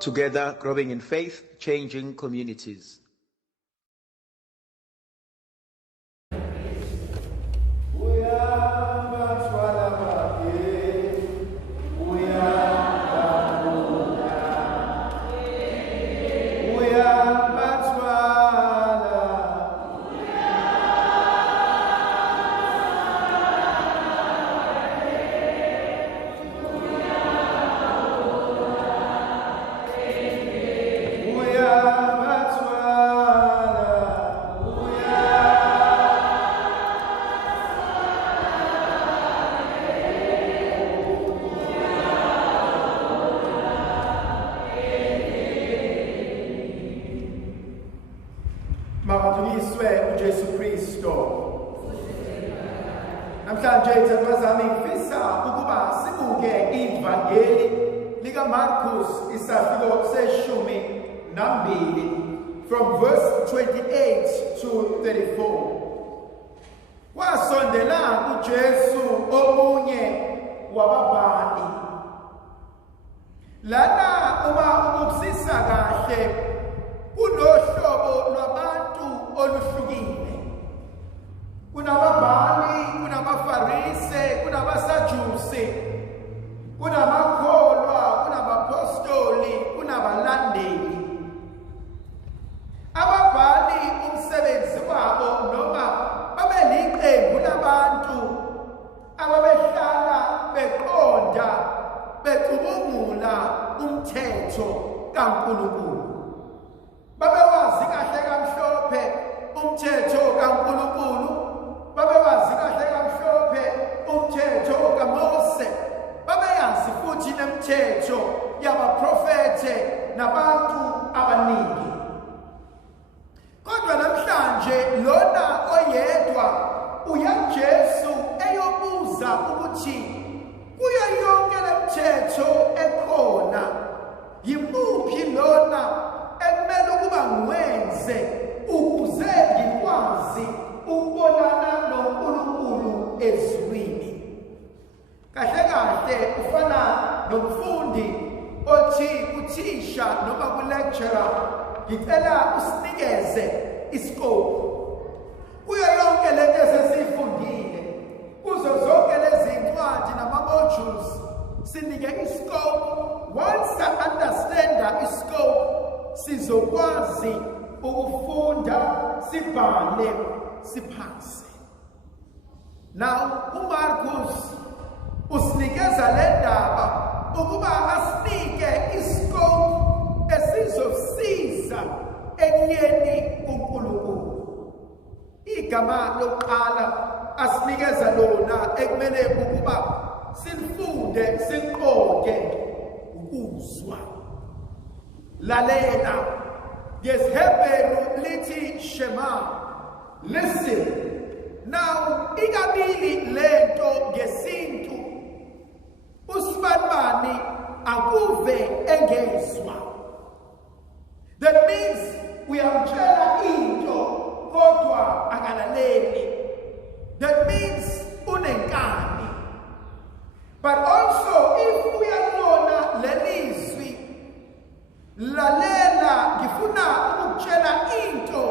Together, growing in faith, changing communities. Namhlanje thandazami ngifisa ukuba sibuke ivangeli lika Markus isafiko seshumi nambili from verse 28 to 34. Wasondela uJesu omunye wababhali. Lana uma ubusisa kahle kunohlobo lwabantu oluhlukile. Kunababhali, kunabaFarise, kunabaSadusi, kunamakholwa, kunabapostoli, kunabalandeli. Ababhali umsebenzi wabo noma babeliqembu labantu ababehlala beqonda becubungula umthetho kaNkulunkulu. Babewazi kahle kamhlophe umthetho kaNkulunkulu. Babewazi kahle kamhlophe umthetho kaMose. Babeyazi futhi nemithetho yabaprofethe nabantu abaningi. Kodwa namhlanje lona oyedwa uyaJesu eyobuza ukuthi kuyo yonke lemithetho ekhona yimuphi lona ekumele ukuba ngwenze ukuze ngikwazi ukubonana noNkulunkulu ezulwini. Kahle kahle ufana nomfundi othi uthisha noma kulecturer ngicela usinikeze iscope kuyo yonke lento esesifundile kuzo zonke lezi incwadi nama-modules sinike iscope. Once I understand iscope sizokwazi ukufunda sibhale siphase. Now uMarkus usinikeza le ndaba ukuba asinike iscope esizosiza ekuyeni uNkulunkulu. Igama lokuqala asinikeza lona ekumele ukuba sifunde siqonde ukuzwa. Lalela. Yesihebheru lithi Shema. Listen. Now ikabili lento ngesintu usibanibani akuve engezwa. That means uyamtshela into kodwa akalaleli. That means unenkani. But also if uyalona lelizwi lalela ngifuna ukutshela into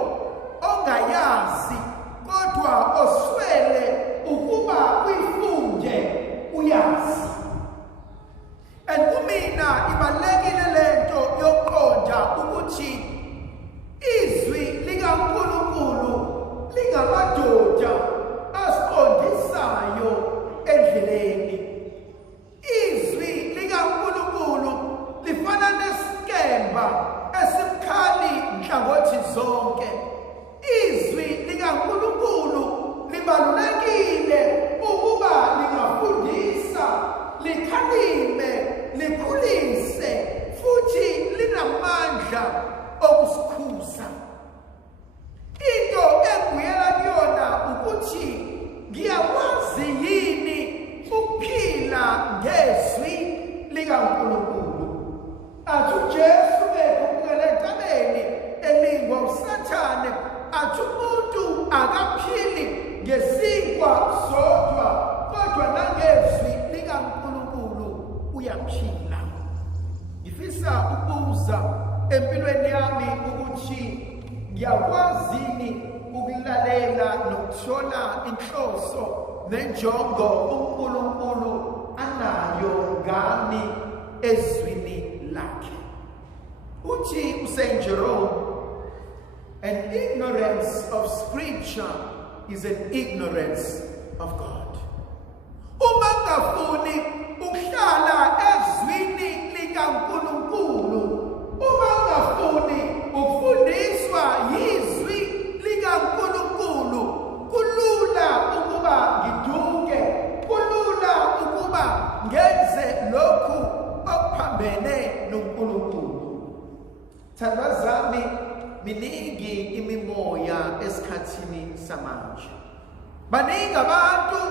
ongayazi kodwa oswele ukuba uyifunde uyazi. And kumina ibalekile lento yokuqonda ukuthi izwi likaNkulunkulu lingamadoda asiqondisayo endleleni. Izwi likaNkulunkulu lifana nesikemba esibukhali nhlangothi zonke. Izwi likaNkulunkulu libalulekile ukuba lingafundisa, likhalime, likhulise futhi linamandla okusikhuza. Into engibuyela kuyona ukuthi ngiyakwazi yini ukuphila ngezwi likaNkulunkulu. Athi uJesu bekubukele entabeni elingwa uSathane athi umuntu akaphili ngesinkwa sodwa kodwa nangezwi likaNkulunkulu uyaphila. Ngifisa ngifisa ukubuza empilweni yami ukuthi ngiyakwazini ukulalela nokuthola inhloso nenjongo uNkulunkulu anayo ngami ezwini lakhe. Uthi uSaint Jerome, an ignorance of scripture is an ignorance of God. Uma ngafuni ukuhlala ezwini likaNkulunkulu, uma ngafuni ukufundiswa yizwi likaNkulunkulu, kulula ukuba ngiduke, kulula ukuba ngenze lokhu okuphambene noNkulunkulu. Thandazami, miningi imimoya esikhathini samanje. Baningi abantu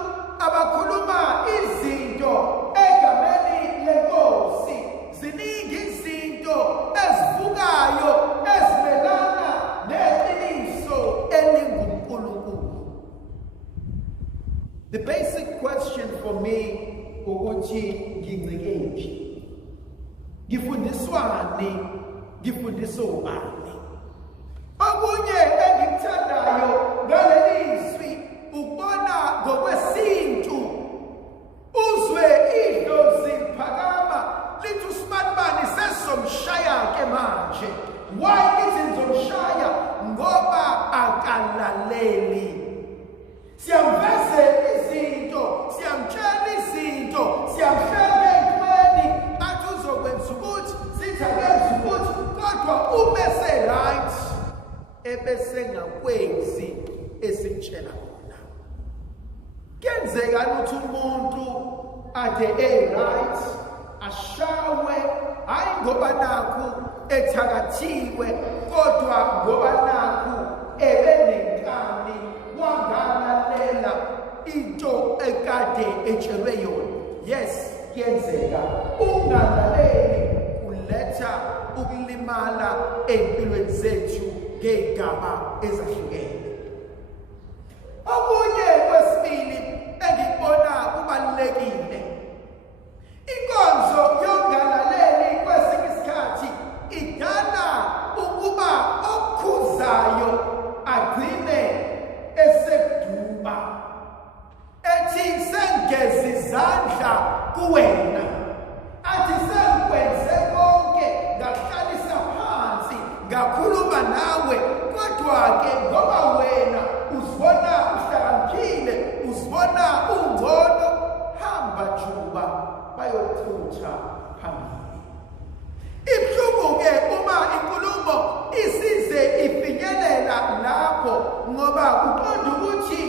abakhuluma izinto egameni leNkosi. Ziningi izinto ezivukayo ezimelana neqiniso elinguNkulunkulu. The basic question for me ukuthi ngincikephi? Ngifundiswani? Ngifundiswa ubani? Okunye engikuthandayo ngaleli zwi ukubona ngokwesintu, uzwe idlozi liphakama lithi uSibanibani sesizomshaya ke manje. Why lithi ngizomshaya? Ngoba akalaleli. Siyamvezela izinto, siyamtshela izinto, siyamhlenga entweni athi uzokwenza ukuthi, sithi akenza ukuthi, kodwa uma ese-right ebese ngakwenzi esimtshela khona. Kenzeka ukuthi umuntu ade right ashawe, hayi ngoba nakhu ethakathiwe, kodwa ngoba nakhu ebenenkani wangalalela into ekade etshelwe yona. Yes, kuyenzeka ungalaleli kuletha ukulimala empilweni zethu ngegaba ezahlukene. Okunye kwesibili engibona kubalulekile, inkonzo yongalaleli kwesinye isikhathi idala ukuba okhuzayo agcine eseduba, ethi sengeza izandla kuwena, athi sengikwenze konke, ngakuhlalisa phansi, ngakhuluma nawe, kodwa-ke ngoba wena uzibona uhlakaniphile, uzibona ungcono, hamba juba bayothutha phambili. Ibuhlungu-ke uma inkulumo isize ifinyelela lapho, ngoba kuqonda ukuthi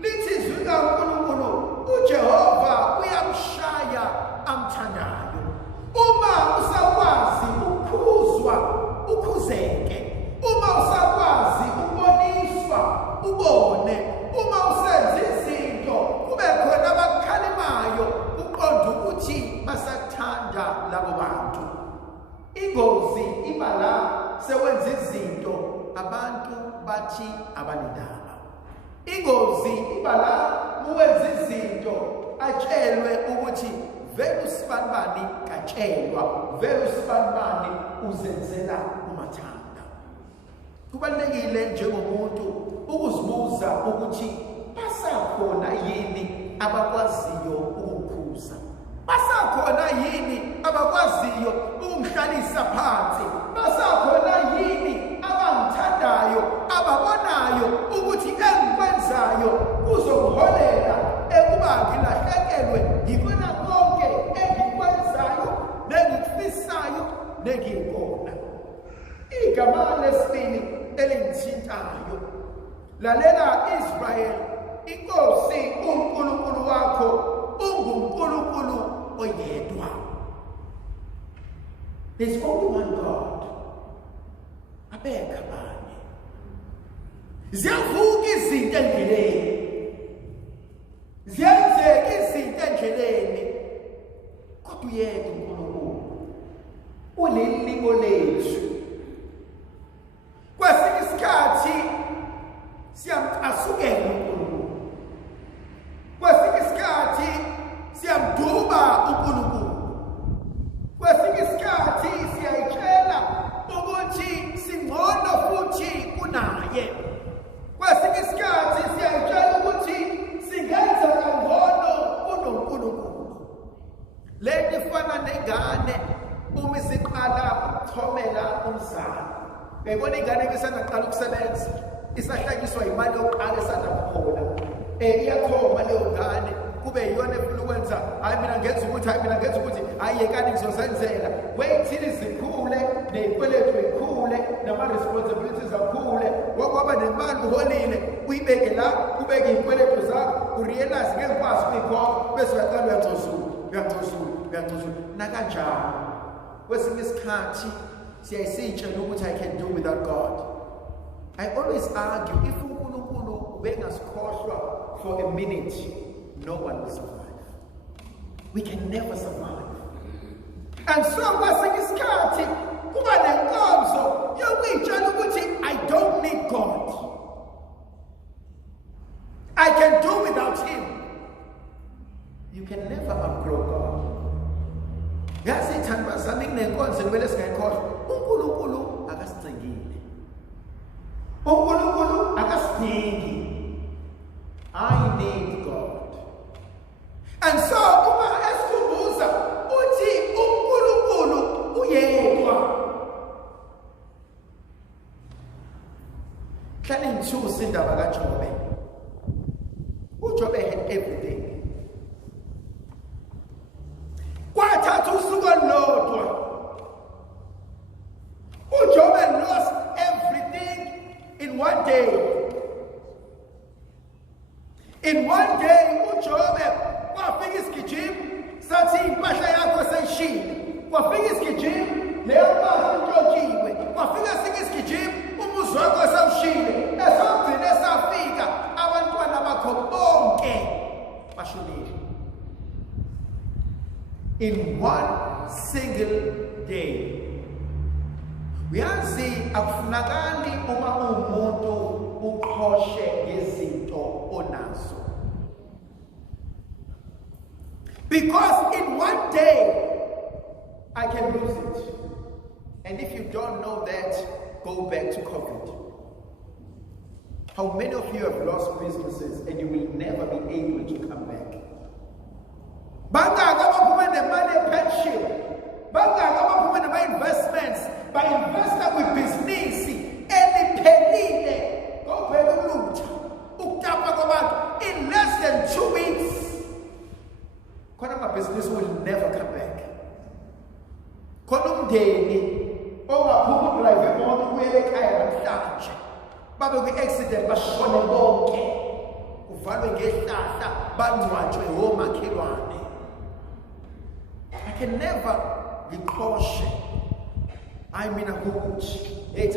lithi izwi likaNkulunkulu uJehova uyamshaya amthandayo. Uma usakwazi ukukhuzwa, ukhuzeke. Uma usakwazi ukuboniswa, ubone. Uma usenza izinto kube khona abakukhalimayo, uqonda ukuthi basakuthanda labo bantu. Ingozi iba la sewenza izinto abantu bathi abanendaba. Ingozi iba la uwenza izinto atshelwe ukuthi vele uSibanibani katshelwa, vele uSibanibani uzenzela umathanda. Kubalulekile njengomuntu ukuzibuza ukuthi basakhona yini abakwaziyo ukukhuza? Basakhona yini abakwaziyo ukumhlalisa phansi? Basakhona yini abangithandayo, ababonayo ukuthi engikwenzayo kuzongiholela ekuba ngilahlekelwe yikona konke engikwenzayo, nengikufisayo, nengikona? Igama lesibili elingithintayo, lalela Israel, inkosi uNkulunkulu wakho unguNkulunkulu oyedwa. There's only one God. Abekho abanye. Ziyavuka izinto endleleni, ziyenzeka izinto endleleni, kodwa uyedwa uNkulunkulu uleliliko lethu. Kwesinye isikhathi siyamcasukela uNkulunkulu, kwesinye isikhathi siyamduba uNkulunkulu, kwesinye isikhathi le nto ifana nengane uma isiqala ukuthomela umzali. Uyayibona ingane ebisandaqala ukusebenza, isahlanyiswa imali yokuqala esandakuphola. Iyathoma leyo ngane, kube yiyona efuna ukwenza, hayi mina ngenza ukuthi, hayi mina ngenza ukuthi, hayi yekani ngizosenzela. Wayithini zikhule, ney'kweletu yikhule, nama-responsibilities akhule, wakwaba nemali uholile, uyibeke la, ubeke iy'kweletu zakho, urealize ngeke ukwazi ukuyikhokha, bese uyaqala uyangcozula. Nakanjalo, kwesinye isikhathi siyayisitshela ukuthi I can do without God. I always argue, if uNkulunkulu bengasikhohlwa for a minute, no one will survive. We can never survive. And so kwesinye isikhathi kuba nenkonzo yokuyitshela ukuthi I don't need God. I can do without Him. You can never outgrow God. Yazi ithanda zami kunenkonzo kumele singayikhohlwa. uNkulunkulu akasicingile. uNkulunkulu akasidingi. I need God. And so uma esikhumbuza uthi uNkulunkulu uyedwa. Hlale ngithusa indaba kaJobe. uJobe had everything. Kwathatha usuku olulodwa. uJobe lost everything in one day. In one day, uJobe wafika isigijimi, sathi impahla yakho seyishile. Wafika isigijimi, leyo mpahla intlotshiwe. Wafika isigijimi, umuzi wakho sewushile. Esogcina esafika, abantwana bakho bonke bashonile. In one single day. Uyazi akufunakali uma umuntu uqhoshe ngezinto onazo. Because in one day I can lose it. And if you don't know that, go back to COVID. How many of you have lost businesses and you will never be able to come back? Bangaka baphuma nemali yepension. Bangaka baphuma nema-investments. Ba-investa kwibhizinisi eliphelile. Ngobheka ukulutha, ukutapa kwabantu. In less than 2 weeks, khona amabhizinisi will never come back. Khona umndeni ongaphuma udrive imoto ukuyela ekhaya namhlanje. Babe kwi-accident bashone bonke. Kuvalwe ngehlahla bangcwatshwe omakhelwane. I can never reproach. I mean, hey, I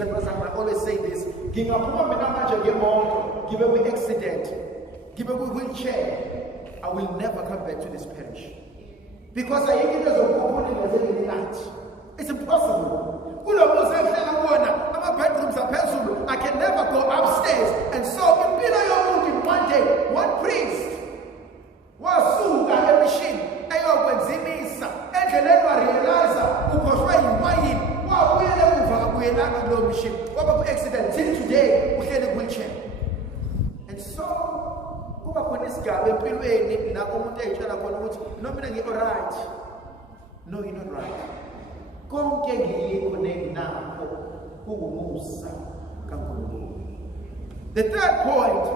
always say this. Ngingaphuma mina manje ngemoto, ngibe kwi-accident, ngibe kwi-wheelchair, I will never come back to this parish. Because I ain't it's impossible. Bedrooms are pencil. I can never go upstairs. And so in one day, one priest was machine. Accident till today, we had a wheelchair. And so, no, you're not right. The third point,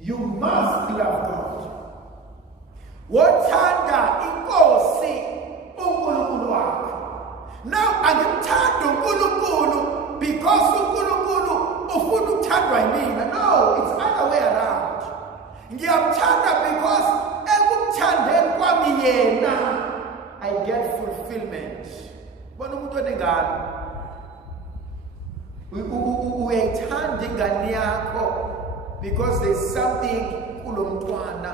you must love God. Wathanda Nkosi uNkulunkulu wakho. Now angimthanda uNkulunkulu because uNkulunkulu ufuna ukuthandwa yimina. No, it's other way around. Ngiyamthanda because ekuthandeni kwami yena I get fulfillment. Bona umuntu onengane uyayithanda ingane yakho because there's something kulo mntwana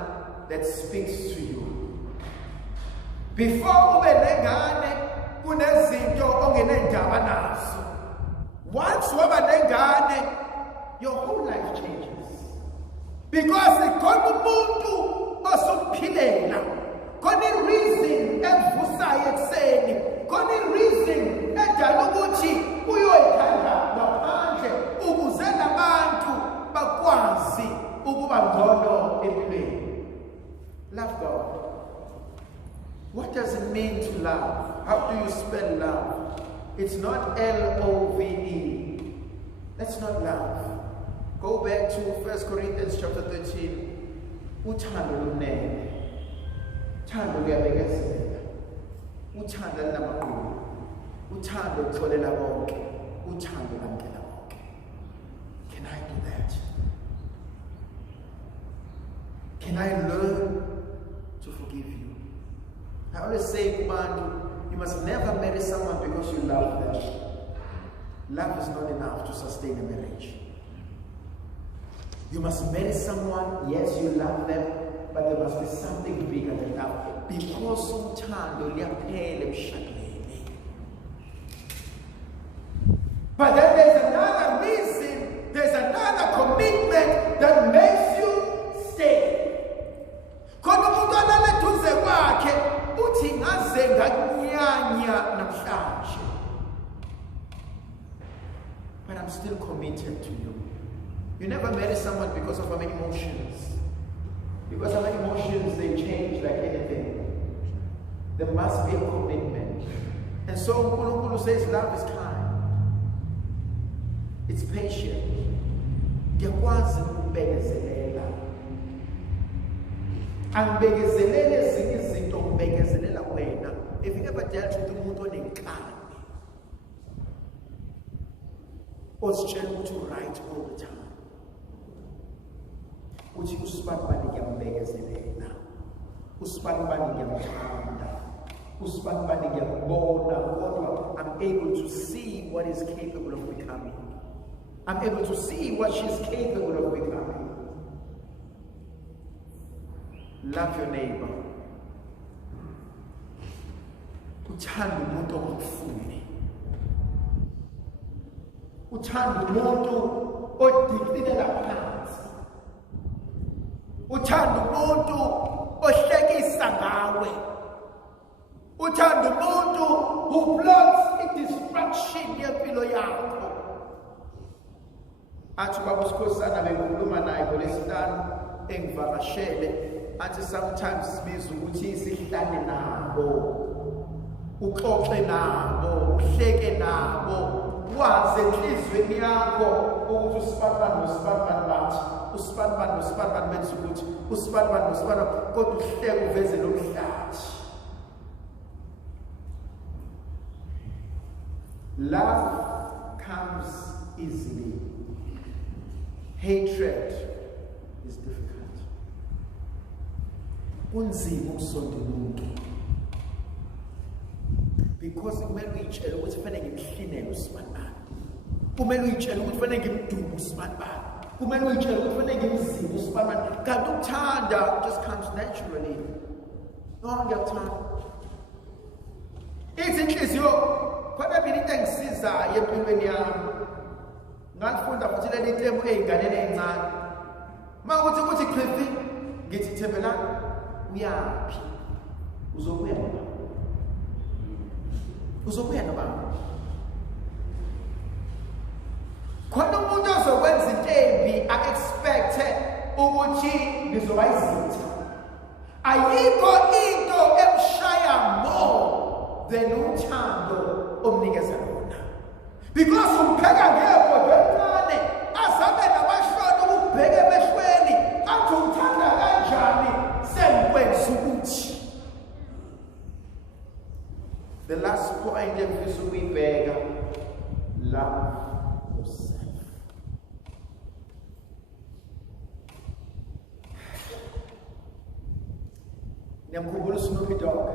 that speaks to you. Before ube nengane kunezinto ongenendaba nazo. Once waba nengane, your whole life changes. Because ikhona umuntu osukuphilela. Khona reason evusayo ekseni. Khona reason edala ukuthi uyoyithanda ngaphandle ukuze nabantu bakwazi ukuba ngcono empilweni. Love God. What does it mean to love? How do you spell love? It's not L-O-V-E. That's not love. Go back to 1 Corinthians chapter 13. Uthando lunene. Uthando luyabekezela. Uthando linamaqhubu. Uthando luxolela bonke. Uthando lamkela bonke. Can I do that? Can I learn to forgive you? I always say, you must never marry someone because you love them. Love is not enough to sustain a marriage. You must marry someone, yes, you love them, but there must be something bigger than love. Because uthando liyaphela emshadweni. But then there's another reason, there's another commitment that makes you stay. Khona umuntu alala eduze kwakhe uthi ngaze nganyanya namhlanje. But I'm still committed to you. You never marry someone because of our emotions. Because our emotions, they change like anything. There must be a commitment. And so Ngulunkulu says love is kind. It's patient. Ngiyakwazi ukubekezelela. Angibekezelele ezinye izinto ngibekezelela wena. If you ever dealt with umuntu onenkani, ozitshela ukuthi right all the time. Uthi usibani ngiyambekezelela. Usibani ngiyamthanda. Usibani ngiyambona kodwa I'm able to see what is capable of becoming. I'm able to see what she's capable of becoming. Love your neighbor. Uthanda umuntu omfuni. Uthanda umuntu odiklinela phansi. Uthanda umuntu ohlekisa ngawe. Uthanda umuntu who blocks i-destruction yempilo yakho. Athi baba uSikhosana bekhuluma naye ngoLwesihlanu engivakashele. Athi sometimes sibiza ukuthi isihlane nabo. Uxoxe nabo, uhleke nabo. Wazi enhlizweni yakho ukuthi uSibanibani noSibanibani bathi uSibanibani noSibanibani benza ukuthi uSibanibani noSibanibani kodwa uhleke uveze lomhlathi. Love comes easily. Hatred is difficult. Kunzima ukusonda umuntu. Because kumele uyitshele ukuthi fanele ngimhlinele uSibanibani. Kumele uyitshele ukuthi fanele ngimdume uSibanibani. Kumele uyitshele ukuthi fanele ngimzime uSibanibani. Kanti ukuthanda just comes naturally. No, ngiyakuthanda. Izinhliziyo khona mina into engisizayo empilweni yami. Ngafunda futhi leli tembu eyinganeni ezincane. Mawukuthi ukuthi Cliffy ngithi Thembelani uyaphi? Uzobuya noma? Uzobuya noma? Khona umuntu ozokwenza into embi a-expecte ukuthi ngizoba izitha. Ayikho into emshaya more than uthando omnikeza lona. Because umpheka ngebhodwe encane azabe nabashona ukubheka emehlweni athi umthanda kanjani sengikwenza ukuthi. The last point engifisa ukuyibheka, love yourself. Ngambulele Snoopy Dog,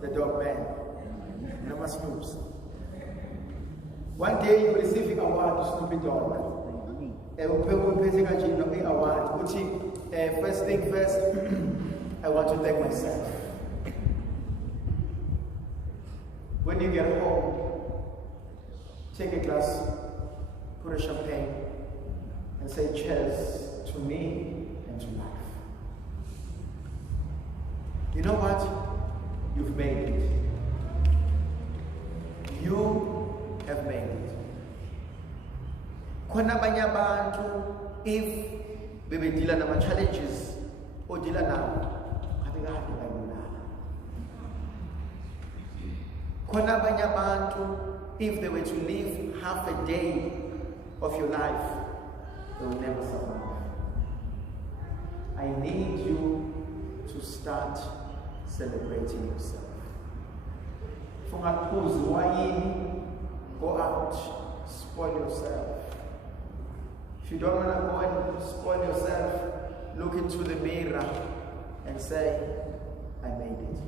the dog man, Nama Snoops. One day you receive an award to Snoopy Dog. First thing first, I want to thank myself. When you get home, take a glass, put a champagne, and say cheers to me and to life. You know what? You've made it. You have made it. Khona abanye abantu if bebedila nama challenges odila nawo abekade bayibulala. If they were to live half a day of your life, they will never survive. I need you to start celebrating yourself. Go out, spoil yourself. If you don't want to go and spoil yourself, look into the mirror and say, I made it.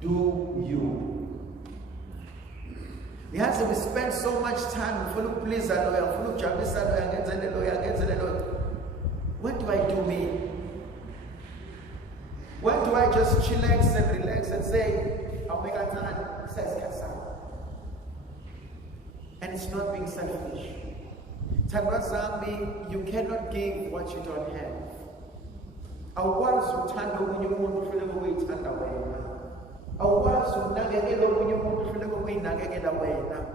Do you? We spend so much time full of please and lawyer, full of justice and lawyer. What do I do me? When do I just chillax and relax and say, I'll make a time, says Kasa? And it's not being selfish. You cannot give what you don't have. Awazi uthanda omunye umuntu ufuna ukuyithanda wena. Awazi ukunakekela omunye umuntu ufuna ukuyinakekela wena.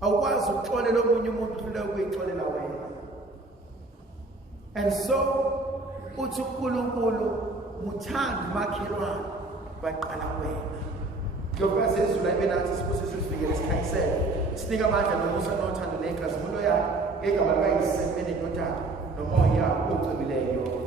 Awazi ukuxolela omunye umuntu ufuna ukuyixolela wena. And so uthi uNkulunkulu muthanda makhelwane baqala wena. Njengoba sezulu ayibenathi sibuze sifikele sikhanyisele. Sinika amandla nomusa nothando nenkazimulo yakhe egama likaYise nendodana nomoya ocebileyo.